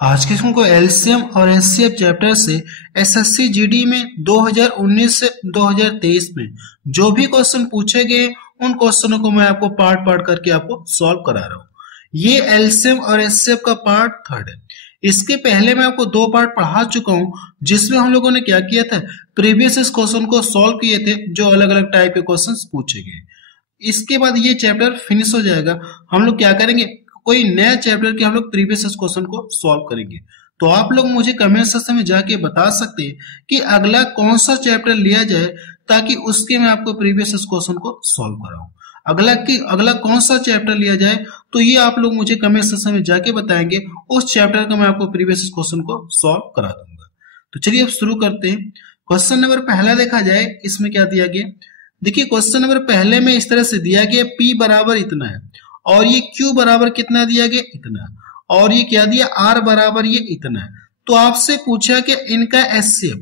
आज के को एलसीएम और एचसीएफ चैप्टर से एसएससी जीडी में 2019 से 2023 में जो भी क्वेश्चन पूछे गए उन क्वेश्चनों को मैं आपको पार्ट पार्ट करके आपको सॉल्व करा रहा हूँ। ये एलसीएम और एचसीएफ का पार्ट 3 है। इसके पहले मैं आपको 2 पार्ट पढ़ा चुका हूँ जिसमें हम लोगों ने क्या किया था, प्रीवियस क्वेश्चन को सॉल्व किए थे जो अलग अलग टाइप के क्वेश्चन पूछे गए। इसके बाद ये चैप्टर फिनिश हो जाएगा, हम लोग क्या करेंगे, कोई नया चैप्टर के हम लोग प्रीवियस क्वेश्चन को सॉल्व करेंगे। तो आप लोग मुझे कमेंट सेक्शन में जाके बता सकते हैं कि अगला कौन सा चैप्टर लिया जाए ताकि उसके मैं आपको प्रीवियस क्वेश्चन को सॉल्व कराऊं। अगला कौन सा चैप्टर लिया जाए तो ये आप लोग मुझे कमेंट सेक्शन में जाके बताएंगे, उस चैप्टर का मैं आपको प्रीवियस क्वेश्चन को सॉल्व करा दूंगा। तो चलिए अब शुरू करते हैं। क्वेश्चन नंबर पहला देखा जाए, इसमें क्या दिया गया, देखिए क्वेश्चन नंबर पहले में इस तरह से दिया गया P बराबर इतना है और ये Q बराबर कितना दिया गया, इतना, और ये क्या दिया, R बराबर ये इतना है। तो आपसे पूछा कि इनका एचसीएफ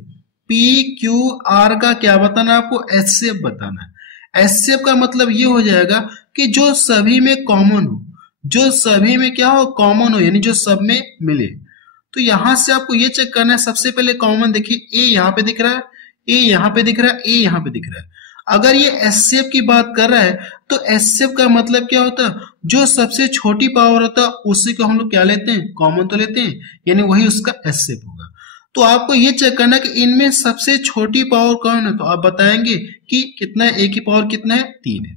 P Q R का क्या बताना, आपको एचसीएफ बताना है। एचसीएफ का मतलब ये हो जाएगा कि जो सभी में कॉमन हो, जो सभी में क्या हो, कॉमन हो, यानी जो सब में मिले। तो यहां से आपको ये चेक करना है, सबसे पहले कॉमन देखिए, ए यहाँ पे दिख रहा है, ए यहाँ पे दिख रहा है, ए यहाँ पे दिख रहा है। अगर ये एचसीएफ की बात कर रहा है तो एचसीएफ का मतलब क्या होता है, जो सबसे छोटी पावर होता है उसी को हम लोग क्या लेते हैं, कॉमन तो लेते हैं, यानी वही उसका एचसीएफ होगा। तो आपको ये चेक करना कि इनमें सबसे छोटी पावर कौन है, तो आप बताएंगे कि कितना है, ए की पावर कितना है, 3 है,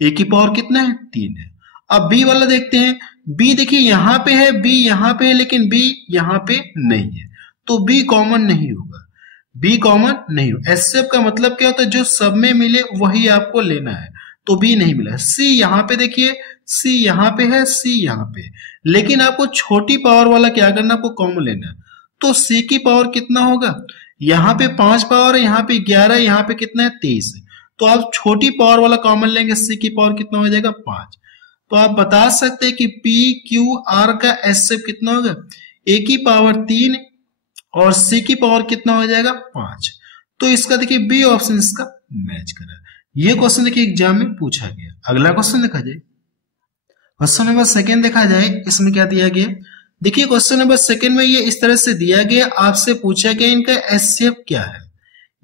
ए की पावर कितना है, 3 है। अब बी वाला देखते हैं, बी देखिए यहाँ पे है, बी यहाँ पे है, लेकिन बी यहाँ पे नहीं है, तो बी कॉमन नहीं होगा, बी कॉमन नहीं हो। एचसीएफ का मतलब क्या होता है, जो सब में मिले वही आपको लेना है, तो बी नहीं मिला। सी यहाँ पे देखिए, सी यहाँ पे है, सी यहाँ पे, लेकिन आपको छोटी पावर वाला क्या करना, आपको कॉमन लेना है। तो सी की पावर कितना होगा, यहाँ पे 5 पावर है, यहाँ पे 11, यहाँ पे कितना है, 23 है। तो आप छोटी पावर वाला कॉमन लेंगे, सी की पावर कितना हो जाएगा, 5। तो आप बता सकते हैं कि पी क्यू आर का एचसीएफ कितना होगा, ए की पावर 3 और सी की पावर कितना हो जाएगा, 5। तो इसका देखिए बी ऑप्शन इसका मैच कर रहा है। ये क्वेश्चन देखिए एग्जाम में पूछा गया। अगला क्वेश्चन देखा जाए, क्वेश्चन नंबर 2 देखा जाए, इसमें क्या दिया गया, देखिए क्वेश्चन नंबर 2 में ये इस तरह से दिया गया, आपसे पूछा गया इनका एचसीएफ क्या है,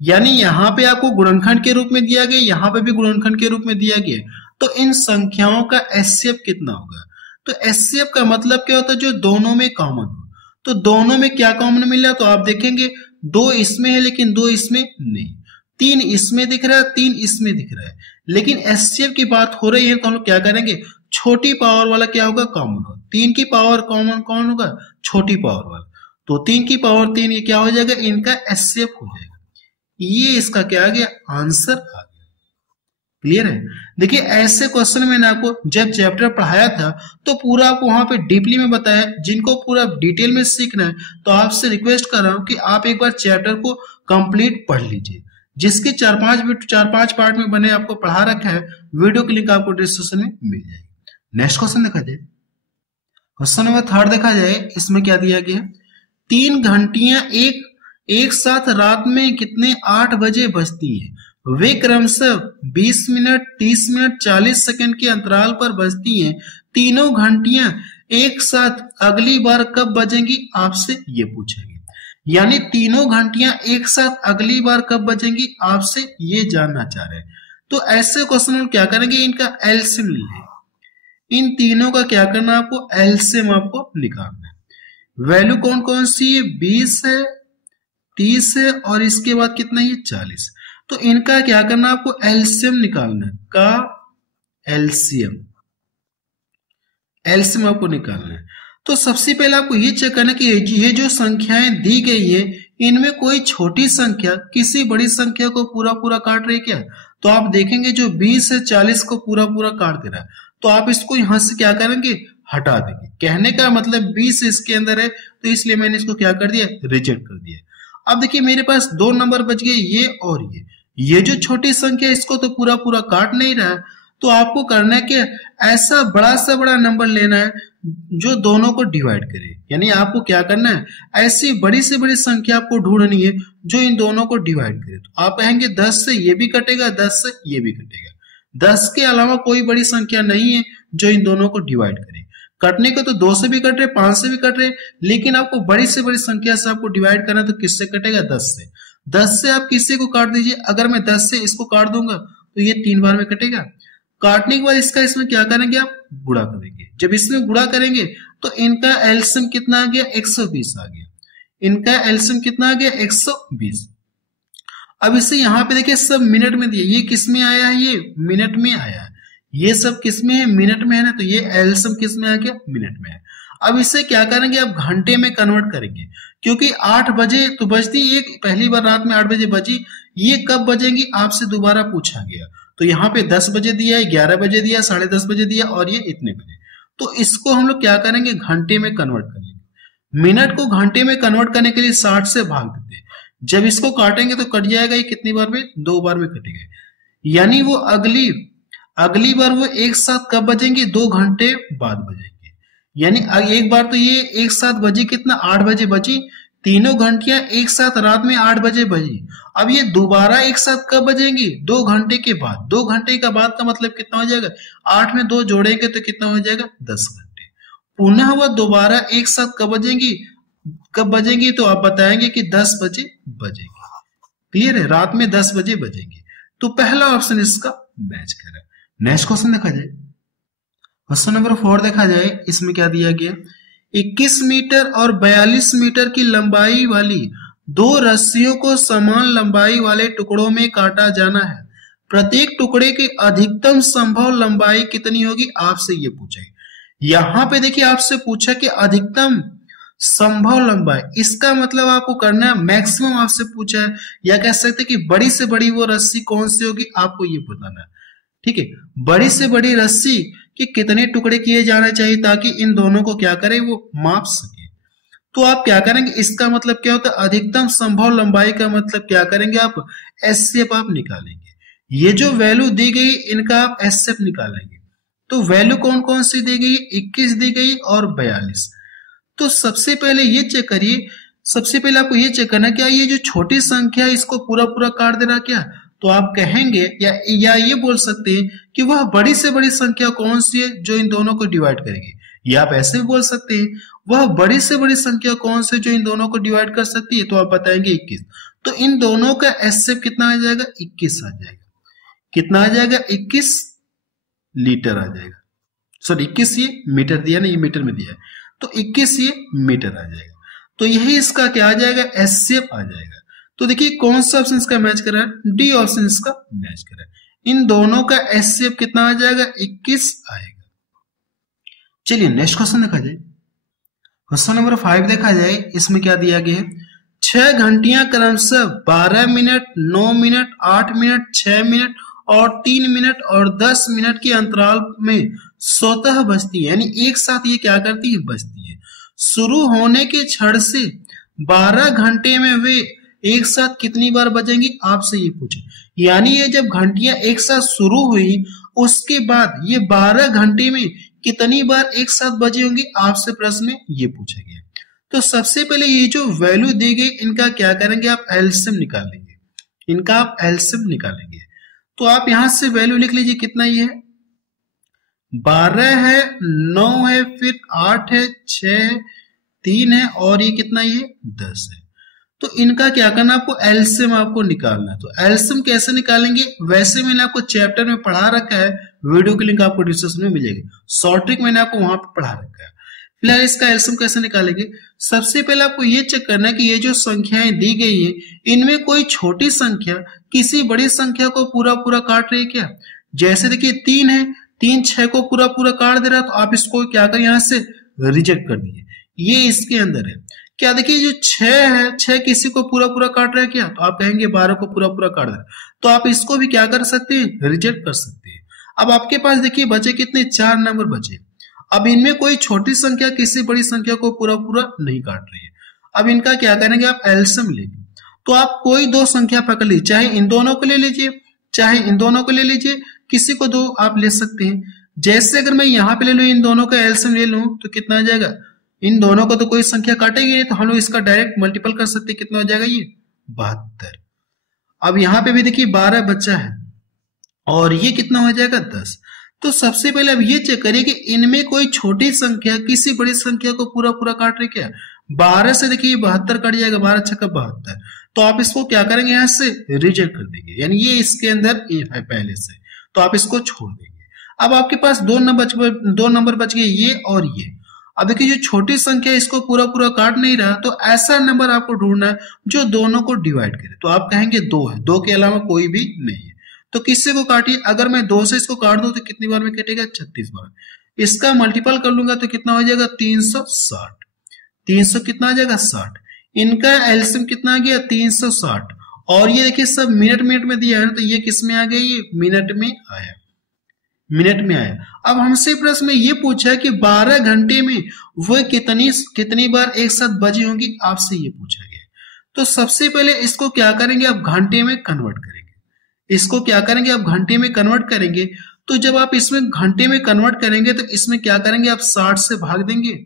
यानी यहाँ पे आपको गुणनखंड के रूप में दिया गया, यहाँ पे भी गुणनखंड के रूप में दिया गया, तो इन संख्याओं का एचसीएफ कितना होगा। तो एचसीएफ का मतलब क्या होता है, जो दोनों में कॉमन हो। तो दोनों में क्या कॉमन मिला, तो आप देखेंगे 2 इसमें है लेकिन 2 इसमें नहीं, 3 इसमें दिख रहा है, 3 इसमें दिख रहा है, लेकिन एचसीएफ की बात हो रही है तो हम लोग क्या करेंगे, छोटी पावर वाला क्या होगा, कॉमन होगा। 3 की पावर कॉमन कौन होगा, छोटी पावर वाला, तो 3 की पावर 3, ये क्या हो जाएगा, इनका एचसीएफ हो जाएगा। ये इसका क्या आ गया, आंसर आ गया। क्लियर है। देखिए ऐसे क्वेश्चन मैंने आपको जब चैप्टर पढ़ाया था तो पूरा आपको वहां पे डीपली में बताया। जिनको पूरा डिटेल में सीखना है तो आपसे रिक्वेस्ट कर रहा हूं कि आप एक बार चैप्टर को कंप्लीट पढ़ लीजिए, जिसके 4-5 पार्ट में बने आपको पढ़ा रखा है, वीडियो की लिंक आपको डिस्क्रिप्शन में मिल जाएगी। नेक्स्ट क्वेश्चन देखा जाए, क्वेश्चन नंबर 3 देखा जाए, इसमें क्या दिया गया, 3 घंटियां एक साथ रात में कितने 8 बजे बजती है, वे क्रमशः 20 मिनट, 30 मिनट, 40 सेकंड के अंतराल पर बजती हैं। तीनों घंटियां एक साथ अगली बार कब बजेंगी, आपसे ये पूछेंगे। यानी तीनों घंटियां एक साथ अगली बार कब बजेंगी, आपसे ये जानना चाह रहे हैं। तो ऐसे क्वेश्चन हम क्या करेंगे, इनका एलसीएम ले, इन तीनों का क्या करना, आपको एलसीएम आपको निकालना है। वैल्यू कौन कौन सी है, 20 है, 30 है और इसके बाद कितना है, 40। तो इनका क्या करना, आपको एलसीएम निकालना है, का एलसीएम आपको निकालना है। तो सबसे पहले आपको ये चेक करना कि ये जो संख्याएं दी गई है इनमें कोई छोटी संख्या किसी बड़ी संख्या को पूरा पूरा काट रही है क्या, तो आप देखेंगे जो 20 से 40 को पूरा पूरा काट दे रहा है, तो आप इसको यहां से क्या करेंगे, हटा देंगे। कहने का मतलब 20 इसके अंदर है तो इसलिए मैंने इसको क्या कर दिया, रिजेक्ट कर दिया। अब देखिए मेरे पास 2 नंबर बच गए, ये और ये जो छोटी संख्या इसको तो पूरा पूरा काट नहीं रहा है, तो आपको करना है कि ऐसा बड़ा से बड़ा नंबर लेना है जो दोनों को डिवाइड करे। यानी आपको क्या करना है, ऐसी बड़ी से बड़ी संख्या आपको ढूंढनी है जो इन दोनों को डिवाइड करे। तो आप कहेंगे 10 से ये भी कटेगा, 10 से ये भी कटेगा, 10 के अलावा कोई बड़ी संख्या नहीं है जो इन दोनों को डिवाइड करे। कटने को तो 2 से भी कट रहे, 5 से भी कट रहे, लेकिन आपको बड़ी से बड़ी संख्या से आपको डिवाइड करना है, तो किससे कटेगा? 10 से। 10 से आप किसी को काट दीजिए, अगर मैं 10 से इसको काट दूंगा तो ये 3 बार में कटेगा। काटने के बाद इसका इसमें क्या करेंगे? आप गुणा करेंगे। जब इसमें गुणा करेंगे तो इनका एलसीएम कितना आ गया? 120 आ गया। इनका एलसीएम कितना आ गया? 120। अब इसे यहाँ पे देखिए सब मिनट में दिए, ये किस में आया है? ये मिनट में आया है। ये सब किस में है? मिनट में है ना, तो ये एलसीएम किस में आ गया? मिनट में है। अब इसे क्या करेंगे? आप घंटे में कन्वर्ट करेंगे, क्योंकि 8 बजे तो बजती, एक पहली बार रात में 8 बजे बजी, ये कब बजेंगी आपसे दोबारा पूछा गया, तो यहाँ पे 10 बजे दिया है, 11 बजे दिया, 10:30 बजे दिया, और ये इतने बजे। तो इसको हम लोग क्या करेंगे? घंटे में कन्वर्ट कर लेंगे। मिनट को घंटे में कन्वर्ट करने के लिए 60 से भाग देते हैं। जब इसको काटेंगे तो कट जाएगा, ये कितनी बार में? 2 बार में कटेगा। यानी वो अगली बार वो एक साथ कब बजेंगे? 2 घंटे बाद बजेंगे। यानी एक बार तो ये एक साथ बजी, कितना? 8 बजे बजी, तीनों घंटियां एक साथ रात में 8 बजे बजी। अब ये दोबारा एक साथ कब बजेंगी? 2 घंटे के बाद। 2 घंटे का बाद का मतलब कितना हो जाएगा? 8 में 2 जोड़ेंगे तो कितना हो जाएगा? 10 घंटे। पुनः वह दोबारा एक साथ कब बजेंगी? तो आप बताएंगे कि 10 बजे बजेंगे। क्लियर है? रात में 10 बजे बजेंगे। तो पहला ऑप्शन इसका मैच करा। नेक्स्ट क्वेश्चन देखा जाए, क्वेश्चन नंबर 4 देखा जाए, इसमें क्या दिया गया? 21 मीटर और 42 मीटर की लंबाई वाली 2 रस्सियों को समान लंबाई वाले टुकड़ों में काटा जाना है। प्रत्येक टुकड़े की अधिकतम संभव लंबाई कितनी होगी? आपसे ये पूछा है। यहां पे देखिए आपसे पूछा कि अधिकतम संभव लंबाई, इसका मतलब आपको करना है मैक्सिमम आपसे पूछा है, या कह सकते हैं कि बड़ी से बड़ी वो रस्सी कौन सी होगी, आपको ये बताना है। ठीक है, बड़ी से बड़ी रस्सी के कितने टुकड़े किए जाने चाहिए ताकि इन दोनों को क्या करें? वो माप सके। तो आप क्या करेंगे? इसका मतलब क्या होता है? अधिकतम संभव लंबाई का मतलब क्या करेंगे? आप एचसीएफ आप निकालेंगे। ये जो वैल्यू दी गई इनका आप एचसीएफ निकालेंगे। तो वैल्यू कौन कौन सी दी गई? 21 दी गई और 42। तो सबसे पहले ये चेक करिए, सबसे पहले आपको ये चेक करना, क्या ये जो छोटी संख्या है इसको पूरा पूरा काट देना क्या? तो आप कहेंगे या ये बोल सकते हैं कि वह बड़ी से बड़ी संख्या कौन सी है जो इन दोनों को डिवाइड करेगी, या आप ऐसे भी बोल सकते हैं वह बड़ी से बड़ी संख्या कौन सी जो इन दोनों को डिवाइड कर सकती है, तो आप बताएंगे 21। तो इन दोनों का एचसीएफ कितना आ जाएगा? 21 आ जाएगा। कितना आ जाएगा? 21 लीटर आ जाएगा। सॉरी 21 ये मीटर दिया ना, ये मीटर में दिया है, तो 21 ये मीटर आ जाएगा। तो यही इसका क्या आ जाएगा? एचसीएफ आ जाएगा। तो देखिए कौन सा ऑप्शन इसका मैच कर रहा है? डी ऑप्शन इसका मैच कर रहा है। इन दोनों का एचसीएफ कितना आ जाएगा? 21 आएगा। चलिए नेक्स्ट क्वेश्चन देखा जाए, क्वेश्चन नंबर 5 देखा जाए, इसमें क्या दिया गया है? 6 घंटियां क्रमशः 12 मिनट, 9 मिनट, 8 मिनट, 6 मिनट और 3 मिनट और 10 मिनट के अंतराल में स्वतः बजती है, यानी एक साथ ये क्या करती है? बजती है। शुरू होने के क्षण से 12 घंटे में वे एक साथ कितनी बार बजेंगी? आपसे ये पूछे। यानी ये जब घंटियां एक साथ शुरू हुई उसके बाद ये 12 घंटे में कितनी बार एक साथ बजी होंगी, आपसे प्रश्न में ये पूछा गया। तो सबसे पहले ये जो वैल्यू दी गई इनका क्या करेंगे? आप एलसीएम निकालेंगे। इनका आप एलसीएम निकालेंगे। तो आप यहां से वैल्यू लिख लीजिए, कितना ये है? 12 है, 9 है, फिर 8 है, 6 है, 3 है, और ये कितना? ये 10 है। तो इनका क्या करना? आपको एलसीएम आपको निकालना है। तो एलसीएम कैसे निकालेंगे? वैसे मैंने आपको चैप्टर में पढ़ा रखा है, वीडियो की लिंक आपको डिस्क्रिप्शन में मिलेगी। शॉर्ट ट्रिक मैंने आपको वहां पर पढ़ा रखा है। फिलहाल इसका एलसीएम कैसे निकालेंगे? सबसे पहले आपको ये चेक करना है कि ये जो संख्याएं दी गई है इनमें कोई छोटी संख्या किसी बड़ी संख्या को पूरा पूरा काट रही है क्या? जैसे देखिए 3 है, 3 6 को पूरा पूरा काट दे रहा है, तो आप इसको क्या करें? यहां से रिजेक्ट कर दीजिए। ये इसके अंदर है। क्या देखिए जो 6 है, 6 किसी को पूरा पूरा काट रहा है क्या? तो आप कहेंगे 12 को पूरा पूरा काट रहा है, तो आप इसको भी क्या कर सकते हैं? रिजेक्ट कर सकते हैं। अब आपके पास देखिए बचे कितने? 4 नंबर बचे। अब इनमें कोई छोटी संख्या किसी बड़ी संख्या को पूरा पूरा नहीं काट रही है। अब इनका क्या करेंगे? आप एलसीएम लेंगे। तो आप कोई 2 संख्या पकड़ लीजिए, चाहे इन दोनों को ले लीजिए, चाहे इन दोनों को ले लीजिए, किसी को 2 आप ले सकते हैं। जैसे अगर मैं यहाँ पे ले लूं, इन दोनों का एलसीएम ले लूं, तो कितना आ जाएगा? इन दोनों को तो कोई संख्या काटेगी नहीं, तो हम लोग इसका डायरेक्ट मल्टीपल कर सकते हैं। कितना हो जाएगा? ये 72। अब यहाँ पे भी देखिए 12 बच्चा है और ये कितना हो जाएगा? 10। तो सबसे पहले अब ये चेक करिए कि इनमें कोई छोटी संख्या किसी बड़ी संख्या को पूरा पूरा काट रही क्या। 12 से देखिए 72 कट जाएगा, 12 छक्का 72, तो आप इसको क्या करेंगे, यहां से रिजेक्ट कर देंगे, यानी ये इसके अंदर है पहले से, तो आप इसको छोड़ देंगे। अब आपके पास दो नंबर बच गए, ये और ये। अब देखिए जो छोटी संख्या इसको पूरा पूरा काट नहीं रहा, तो ऐसा नंबर आपको ढूंढना है जो दोनों को डिवाइड करे। तो आप कहेंगे 2 है, 2 के अलावा कोई भी नहीं है, तो किससे को काटिए। अगर मैं 2 से इसको काट दूं तो कितनी बार में कटेगा, 36 बार। इसका मल्टीपल कर लूंगा तो कितना हो जाएगा, 360। 300 कितना आ जाएगा, 60। इनका एलसीएम कितना आ गया, 360। और ये देखिए सब मिनट मिनट में दिया है, तो ये किस में आ गया, ये मिनट में आया, मिनट में आया। अब हमसे प्रश्न में ये पूछा है कि 12 घंटे में वो कितनी बार एक साथ बजी होंगी, आपसे ये पूछा गया। तो सबसे पहले इसको क्या करेंगे, आप घंटे में कन्वर्ट करेंगे। इसको क्या करेंगे, आप घंटे में कन्वर्ट करेंगे। तो जब आप इसमें घंटे में कन्वर्ट करेंगे तो इसमें क्या करेंगे, आप 60 से भाग देंगे।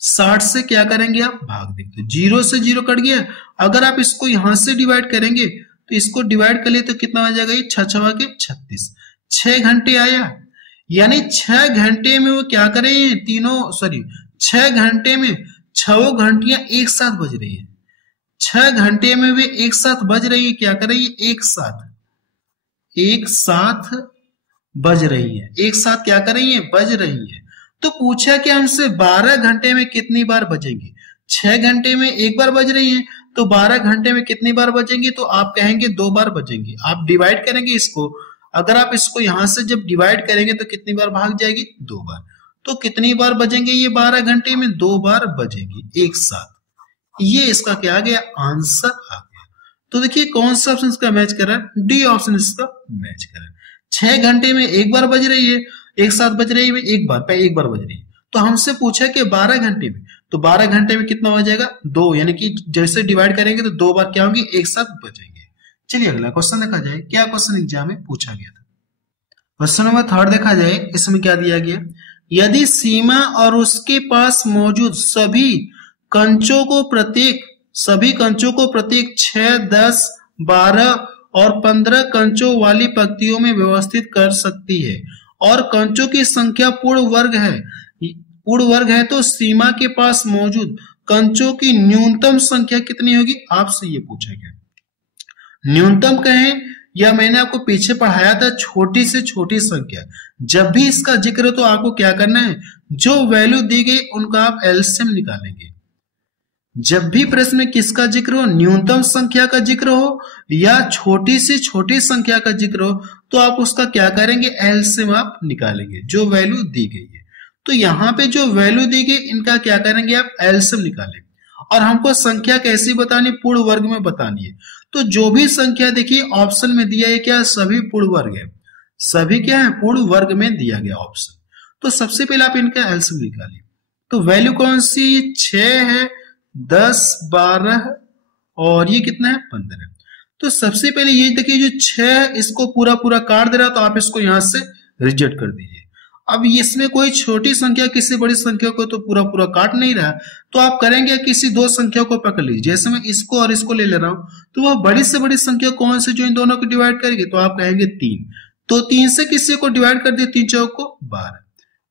60 से क्या करेंगे, आप भाग देंगे, 0 से 0 कट गया। अगर आप इसको यहां से डिवाइड करेंगे तो इसको डिवाइड कर लिए तो कितना आ जाएगा, ये 6 के 36, 6 घंटे आया। यानी 6 घंटे में वो क्या करें, 6 घंटे में 6 घंटियां एक साथ बज रही है। 6 घंटे में वे एक साथ बज रही है, क्या कर रही है, एक साथ बज रही है, एक साथ क्या कर रही है, बज रही है। तो पूछा कि हमसे 12 घंटे में कितनी बार बजेंगे। 6 घंटे में एक बार बज रही है, तो 12 घंटे में कितनी बार बजेंगे, तो आप कहेंगे 2 बार बजेंगे। आप डिवाइड करेंगे इसको, अगर आप इसको यहां से जब डिवाइड करेंगे तो कितनी बार भाग जाएगी, 2 बार। तो कितनी बार बजेंगे ये 12 घंटे में, 2 बार बजेंगे एक साथ। ये इसका क्या आ गया, आंसर आ गया। तो देखिए कौन सा ऑप्शन इसका मैच कर रहा है, डी ऑप्शन इसका मैच कर रहा है। 6 घंटे में एक बार बज रही है, एक साथ बज रही है, एक बार बज रही है। तो हमसे पूछा कि 12 घंटे में, तो 12 घंटे में कितना हो जाएगा, 2, यानी कि जैसे डिवाइड करेंगे तो 2 बार क्या होंगे, एक साथ बजेंगे। चलिए अगला क्वेश्चन देखा जाए, क्या क्वेश्चन एग्जाम में पूछा गया था। क्वेश्चन नंबर 3 देखा जाए, इसमें क्या दिया गया, यदि सीमा और उसके पास मौजूद सभी कंचों को प्रत्येक 6, 10, 12 और 15 कंचों वाली पंक्तियों में व्यवस्थित कर सकती है और कंचों की संख्या पूर्ण वर्ग है, तो सीमा के पास मौजूद कंचों की न्यूनतम संख्या कितनी होगी, आपसे ये पूछा गया। न्यूनतम कहें या मैंने आपको पीछे पढ़ाया था छोटी से छोटी संख्या, जब भी इसका जिक्र हो तो आपको क्या करना है, जो वैल्यू दी गई उनका आप एलसीएम निकालेंगे। जब भी प्रश्न में किसका जिक्र हो, न्यूनतम संख्या का जिक्र हो या छोटी से छोटी संख्या का जिक्र हो, तो आप उसका क्या करेंगे, एलसीएम आप निकालेंगे, जो वैल्यू दी गई है। तो यहाँ पे जो वैल्यू दी गई इनका क्या करेंगे, आप एलसीएम निकालेंगे। और हमको संख्या कैसी बतानी, पूर्ण वर्ग में बतानी है। तो जो भी संख्या देखिए ऑप्शन में दिया है, क्या सभी पूर्ण वर्ग है, सभी क्या है, पूर्ण वर्ग में दिया गया ऑप्शन। तो सबसे पहले आप इनका एलसीएम निकालिए। तो वैल्यू कौन सी, 6 है, 10, 12 और ये कितना है, 15। तो सबसे पहले ये देखिए जो 6 इसको पूरा पूरा काट दे रहा, तो आप इसको यहां से रिजेक्ट कर दीजिए। अब इसमें कोई छोटी संख्या किसी बड़ी संख्या को तो पूरा पूरा काट नहीं रहा, तो आप करेंगे किसी 2 संख्या को पकड़ लीजिए। जैसे मैं इसको और इसको ले रहा हूं, तो वह बड़ी से बड़ी संख्या कौन सी जो इन दोनों को डिवाइड करेगी, तो आप कहेंगे 3। तो 3 से किसी को डिवाइड कर दिए, 3 चौक को 12,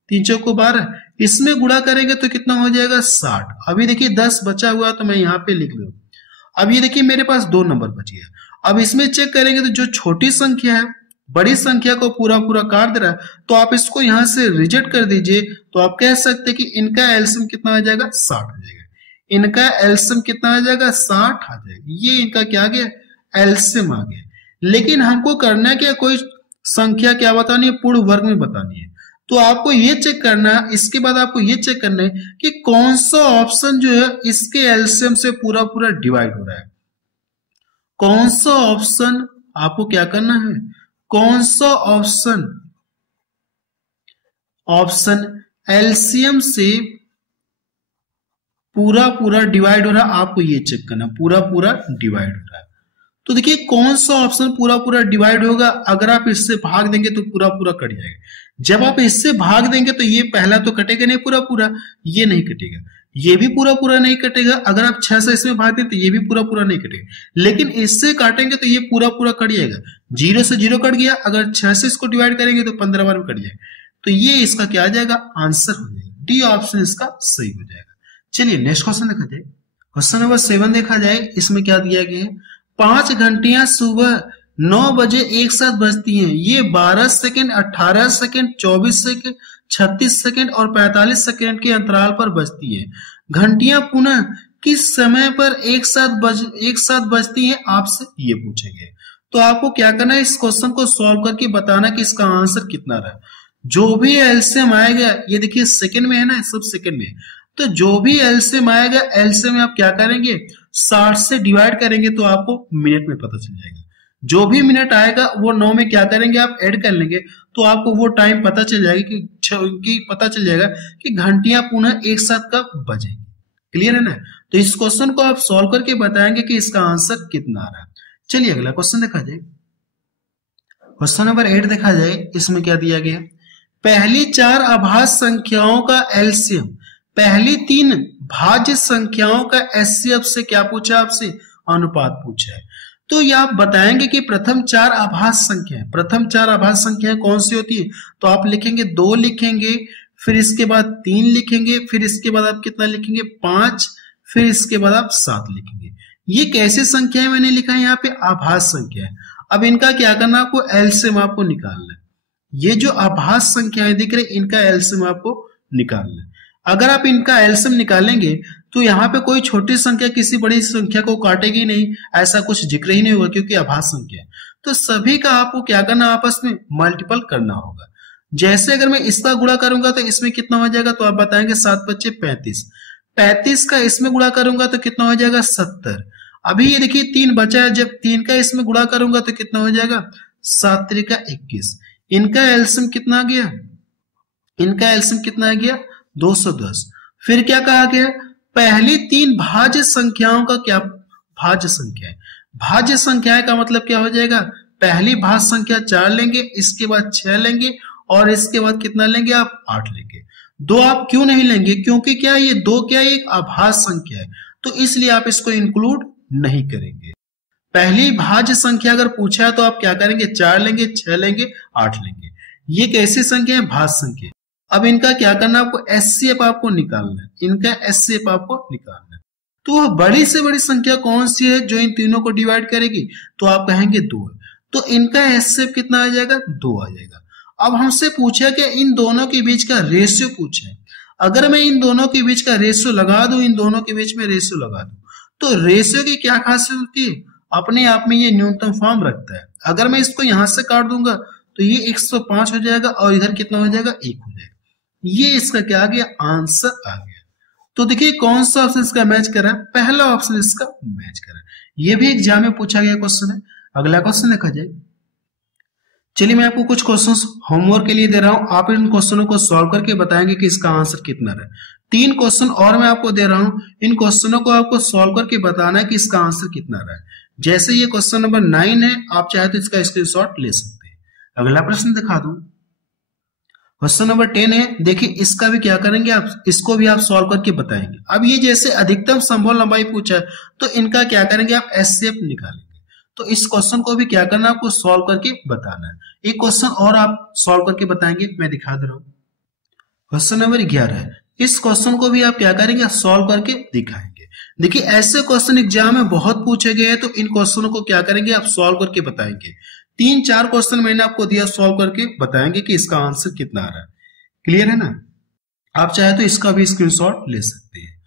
3 चौक को 12, इसमें गुणा करेंगे तो कितना हो जाएगा, 60। अभी देखिए 10 बचा हुआ, तो मैं यहाँ पे लिख लूं। अब ये देखिए मेरे पास 2 नंबर बच गया। अब इसमें चेक करेंगे तो जो छोटी संख्या है बड़ी संख्या को पूरा पूरा काट दे रहा है, तो आप इसको यहां से रिजेक्ट कर दीजिए। तो आप कह सकते हैं कि इनका एलसीएम कितना आ जाएगा, 60 आ जाएगा। इनका एलसीएम कितना आ जाएगा, 60 आ जाएगा। ये इनका क्या आ गया, एलसीएम आ गया। लेकिन हमको करना क्या, कोई संख्या क्या बतानी है, पूर्ण वर्ग में बतानी है। तो आपको ये चेक करना है, इसके बाद आपको ये चेक करना है कि कौन सा ऑप्शन जो है इसके एलसीएम से पूरा पूरा डिवाइड हो रहा है। कौन सा ऑप्शन आपको क्या करना है, कौन सा ऑप्शन एलसीएम से पूरा पूरा डिवाइड हो रहा है, आपको ये चेक करना, पूरा पूरा डिवाइड हो रहा है। तो देखिए कौन सा ऑप्शन पूरा पूरा डिवाइड होगा, अगर आप इससे भाग देंगे तो पूरा पूरा कट जाएगा। जब आप इससे भाग देंगे तो ये पहला तो कटेगा नहीं पूरा पूरा, ये नहीं कटेगा, ये भी पूरा पूरा नहीं कटेगा। अगर आप 6 से इसमें भाग दें तो ये भी पूरा पूरा नहीं कटेगा, लेकिन इससे काटेंगे तो ये पूरा पूरा कट जाएगा। 0 से 0 कट गया, अगर 6 से इसको डिवाइड करेंगे तो 15 बार में कट जाएगा। तो ये इसका क्या आ जाएगा, आंसर हो जाएगा, डी ऑप्शन इसका सही हो जाएगा। चलिए नेक्स्ट क्वेश्चन देखा जाए। क्वेश्चन नंबर 7 देखा जाए, इसमें क्या दिया गया है, 5 घंटियां सुबह 9 बजे एक साथ बजती हैं। ये 12 सेकंड, 18 सेकंड, 24 सेकंड, 36 सेकंड और 45 सेकंड के अंतराल पर बजती है। घंटियां पुनः किस समय पर एक साथ बजती हैं, आपसे ये पूछे गए। तो आपको क्या करना है, इस क्वेश्चन को सॉल्व करके बताना कि इसका आंसर कितना रहा। जो भी एलसीएम आएगा, ये देखिए सेकंड में है ना, सब सेकंड में, तो जो भी एलसीएम आएगा, एलसीएम में आप क्या करेंगे, 60 से डिवाइड करेंगे तो आपको मिनट में पता चल जाएगा। जो भी मिनट आएगा वो 9 में क्या करेंगे, आप ऐड कर लेंगे तो आपको वो टाइम पता चल जाएगा कि पता चल जाएगा कि घंटियां पुनः एक साथ कब बजेंगी। क्लियर है ना। तो इस क्वेश्चन को आप सॉल्व करके बताएंगे कि इसका आंसर कितना आ रहा है। चलिए अगला क्वेश्चन देखा जाए। क्वेश्चन नंबर 8 देखा जाए, इसमें क्या दिया गया, पहली 4 अभाज्य संख्याओं का एलसीएम पहली 3 भाज्य संख्याओं का एचसीएफ से क्या पूछा, आपसे अनुपात पूछा है। तो ये आप बताएंगे कि प्रथम 4 आभाज्य संख्याएं, प्रथम 4 आभाज्य संख्याएं कौन सी होती है। तो आप लिखेंगे 2 लिखेंगे, फिर इसके बाद 3 लिखेंगे, फिर इसके बाद आप कितना लिखेंगे 5, फिर इसके बाद आप 7 लिखेंगे। ये कैसी संख्या है, मैंने लिखा है यहाँ पे आभाज्य संख्या है। अब इनका क्या करना, आपको एलसीएम आपको निकालना है। ये जो आभाज्य संख्याएं दिख रही, इनका एलसीएम आपको निकालना है। अगर आप इनका एलसीएम निकालेंगे तो यहाँ पे कोई छोटी संख्या किसी बड़ी संख्या को काटेगी नहीं, ऐसा कुछ जिक्र ही नहीं होगा क्योंकि आभाज्य संख्या है। तो सभी का आपको क्या करना, आपस में मल्टीपल करना होगा। जैसे अगर मैं इसका गुणा करूंगा तो इसमें कितना हो जाएगा, तो आप बताएंगे 7 × 5 = 35। 35 का इसमें गुणा करूंगा तो कितना हो जाएगा 70। अभी ये देखिए 3 बचा है, जब 3 का इसमें गुणा करूंगा तो कितना हो जाएगा 7 × 3 = 21। इनका एलसीएम कितना आ गया, इनका एलसीएम कितना आ गया 210। फिर क्या कहा गया, पहली 3 भाज्य संख्याओं का क्या, भाज्य संख्या है। भाज्य संख्याएं का मतलब क्या हो जाएगा, पहली भाज्य संख्या 4 लेंगे, इसके बाद 6 लेंगे और इसके बाद कितना लेंगे आप 8 लेंगे। 2 आप क्यों नहीं लेंगे, क्योंकि क्या ये 2 क्या एक अभाज्य संख्या है, तो इसलिए आप इसको इंक्लूड नहीं करेंगे। पहली भाज्य संख्या अगर पूछा है तो आप क्या करेंगे, 4 लेंगे, 6 लेंगे, 8 लेंगे। ये कैसी संख्या है, भाज्य संख्या। अब इनका क्या करना, आपको एचसीएफ आपको निकालना है, इनका एचसीएफ आपको निकालना है। तो वह बड़ी से बड़ी संख्या कौन सी है जो इन तीनों को डिवाइड करेगी, तो आप कहेंगे 2 है। तो इनका एचसीएफ कितना आ जाएगा, 2 आ जाएगा। अब हमसे पूछा कि इन दोनों के बीच का रेशियो पूछा है। अगर मैं इन दोनों के बीच का रेशियो लगा दूं, इन दोनों के बीच में रेशियो लगा दूं, तो रेशियो की क्या खासियत होती है, अपने आप में ये न्यूनतम फॉर्म रखता है। अगर मैं इसको यहां से काट दूंगा तो ये 105 हो जाएगा और इधर कितना हो जाएगा 1 हो जाएगा। ये इसका क्या आ गया, आंसर आ गया। तो देखिए कौन सा ऑप्शन इसका मैच कर रहा है, पहला ऑप्शन इसका मैच कर रहा है। ये भी एग्जाम में पूछा गया क्वेश्चन है। अगला क्वेश्चन देखा जाए। चलिए मैं आपको कुछ क्वेश्चंस होमवर्क के लिए दे रहा हूं, आप इन क्वेश्चनों को सॉल्व करके बताएंगे कि इसका आंसर कितना रहा। 3 क्वेश्चन और मैं आपको दे रहा हूं, इन क्वेश्चनों को आपको सॉल्व करके बताना है कि इसका आंसर कितना रहा है। जैसे ये क्वेश्चन नंबर 9 है, आप चाहे तो इसका स्क्रीनशॉट ले सकते हैं। अगला प्रश्न दिखा दूं, क्वेश्चन नंबर 10 है। देखिए इसका भी क्या करेंगे आप, इसको भी आप सॉल्व करके बताएंगे। अब ये जैसे अधिकतम संभव लंबाई पूछा है तो इनका क्या करेंगे, आप एचसीएफ निकालेंगे। तो इस क्वेश्चन को भी क्या करना है, आपको सॉल्व करके बताना है। एक क्वेश्चन और आप सॉल्व करके बताएंगे, मैं दिखा दे रहा हूं। क्वेश्चन नंबर 11 है। इस क्वेश्चन को भी आप क्या करेंगे, सॉल्व करके दिखाएंगे। देखिए ऐसे क्वेश्चन एग्जाम में बहुत पूछे गए हैं, तो इन क्वेश्चनों को क्या करेंगे, आप सॉल्व करके बताएंगे। 3-4 क्वेश्चन मैंने आपको दिया, सॉल्व करके बताएंगे कि इसका आंसर कितना आ रहा है। क्लियर है ना। आप चाहे तो इसका भी स्क्रीनशॉट ले सकते हैं।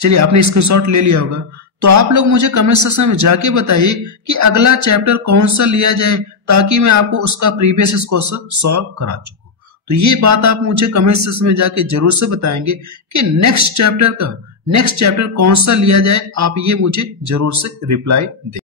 चलिए आपने स्क्रीनशॉट ले लिया होगा, तो आप लोग मुझे कमेंट सेक्शन में जाके बताइए कि अगला चैप्टर कौन सा लिया जाए, ताकि मैं आपको उसका प्रीवियस क्वेश्चन सॉल्व करा चुकूं। तो ये बात आप मुझे कमेंट सेक्शन में जाके जरूर से बताएंगे कि नेक्स्ट चैप्टर कौन सा लिया जाए, आप ये मुझे जरूर से रिप्लाई दें।